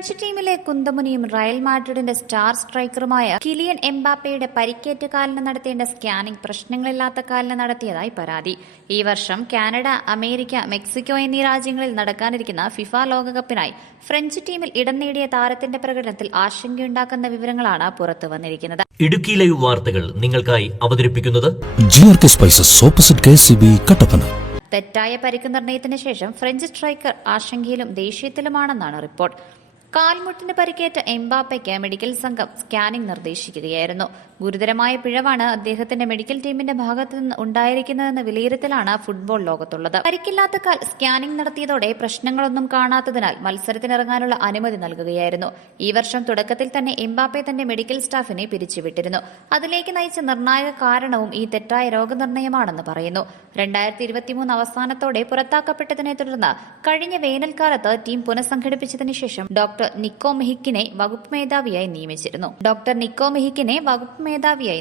French ടീമിലെ കുന്തമുനിയും Real മാഡ്രിഡിന്റെ star സ്ട്രൈക്കറുമായ Kylian എംബാപ്പയുടെ പരിക്കേറ്റ കാലിന് നടത്തേണ്ട സ്കാനിംഗ് പ്രശ്നങ്ങളില്ലാത്ത കാലിന് നടത്തിയതായി പരാതി. ഈ വർഷം കാനഡ, അമേരിക്ക, മെക്സിക്കോ എന്നീ രാജ്യങ്ങളിൽ നടക്കാനിരിക്കുന്ന ഫിഫ ലോകകപ്പിനായി ഫ്രഞ്ച് ടീമിൽ ഇടം നേടിയ താരത്തിന്റെ പ്രകടനത്തിൽ ആശങ്കയുണ്ടാക്കുന്ന വിവരങ്ങളാണ് പുറത്തുവന്നിരിക്കുന്നത്. ഇടുക്കി ലൈവ് വാർത്തകൾ നിങ്ങൾക്കായി അവതരിപ്പിക്കുന്നത് GRK spices opposite KCB Kattappana. തെറ്റായ പരിക്ക് നിർണയത്തിന് ശേഷം ഫ്രഞ്ച് സ്ട്രൈക്കർ ആശങ്കയിലും ദേഷ്യത്തിലുമാണെന്നാണ് റിപ്പോർട്ട്. കാൽമുട്ടിന് പരിക്കേറ്റ എംബാപ്പയ്ക്ക് മെഡിക്കൽ സംഘം സ്കാനിംഗ് നിർദ്ദേശിക്കുകയായിരുന്നു. ഗുരുതരമായ പിഴവാണ് അദ്ദേഹത്തിന്റെ മെഡിക്കൽ ടീമിന്റെ ഭാഗത്തു നിന്ന് ഉണ്ടായിരിക്കുന്നതെന്ന വിലയിരുത്തലാണ് ഫുട്ബോൾ ലോകത്തുള്ളത്. പരിക്കില്ലാത്ത കാൽ സ്കാനിംഗ് നടത്തിയതോടെ പ്രശ്നങ്ങളൊന്നും കാണാത്തതിനാൽ മത്സരത്തിനിറങ്ങാനുള്ള അനുമതി നൽകുകയായിരുന്നു. ഈ വർഷം തുടക്കത്തിൽ തന്നെ എംബാപ്പെ തന്റെ മെഡിക്കൽ സ്റ്റാഫിനെ പിരിച്ചുവിട്ടിരുന്നു. അതിലേക്ക് നയിച്ച നിർണായക കാരണവും ഈ തെറ്റായ രോഗനിർണയമാണെന്ന് പറയുന്നു. 2023 അവസാനത്തോടെ പുറത്താക്കപ്പെട്ടതിനെ തുടർന്ന് കഴിഞ്ഞ വേനൽക്കാലത്ത് ടീം പുനഃസംഘടിപ്പിച്ചതിനു ശേഷം ഡോക്ടർ നിക്കോ മെഹിക്കിനെ വകുപ്പ് മേധാവിയായി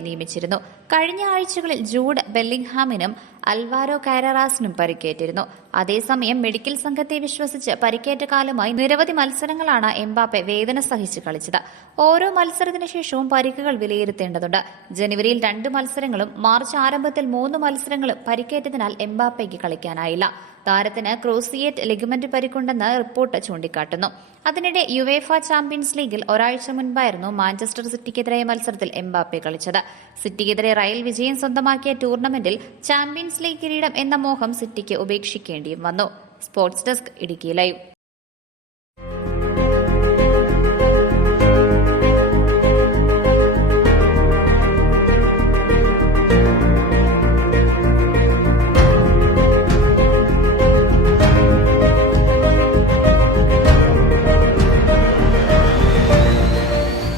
നിയമിച്ചിരുന്നു. കഴിഞ്ഞ ആഴ്ചകളിൽ ജൂഡ് ബെല്ലിംഗ്ഹാമിനും അൽവാരോ കാരറാസിനും പരിക്കേറ്റിരുന്നു. അതേസമയം മെഡിക്കൽ സംഘത്തെ വിശ്വസിച്ച് പരിക്കേറ്റ കാലുമായി നിരവധി മത്സരങ്ങളാണ് എംബാപ്പെ വേദന സഹിച്ച് കളിച്ചത്. ഓരോ മത്സരത്തിനു ശേഷവും പരിക്കുകൾ വിലയിരുത്തേണ്ടതുണ്ട്. ജനുവരിയിൽ 2 മത്സരങ്ങളും മാർച്ച് ആരംഭത്തിൽ 3 മത്സരങ്ങളും പരിക്കേറ്റതിനാൽ എംബാപ്പയ്ക്ക് കളിക്കാനായില്ല. താരത്തിന് ക്രൂസിയേറ്റ് ലിഗമെന്റ് പരിക്കുണ്ടെന്ന് റിപ്പോർട്ട് ചൂണ്ടിക്കാട്ടുന്നു. അതിനിടെ യുവേഫ ചാമ്പ്യൻസ് ലീഗിൽ ഒരാഴ്ച മുൻപായിരുന്നു മാഞ്ചസ്റ്റർ സിറ്റിക്കെതിരായ മത്സരത്തിൽ എംബാപ്പെ കളിച്ചത്. സിറ്റിക്കെതിരെ റയൽ വിജയം സ്വന്തമാക്കിയ ടൂർണമെന്റിൽ ചാമ്പ്യൻസ് ലീഗ് കിരീടം എന്ന മോഹം സിറ്റിക്ക് ഉപേക്ഷിക്കേണ്ടിയും വന്നു. Sports desk, Idukki live.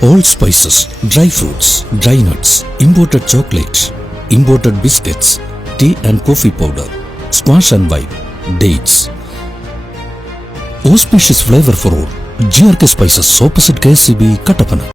All spices, dry fruits, dry nuts, imported chocolates, imported biscuits, tea and coffee powder, squash and wine, dates. Auspicious flavor for all. GRK Spices opposite KCB Kattapana.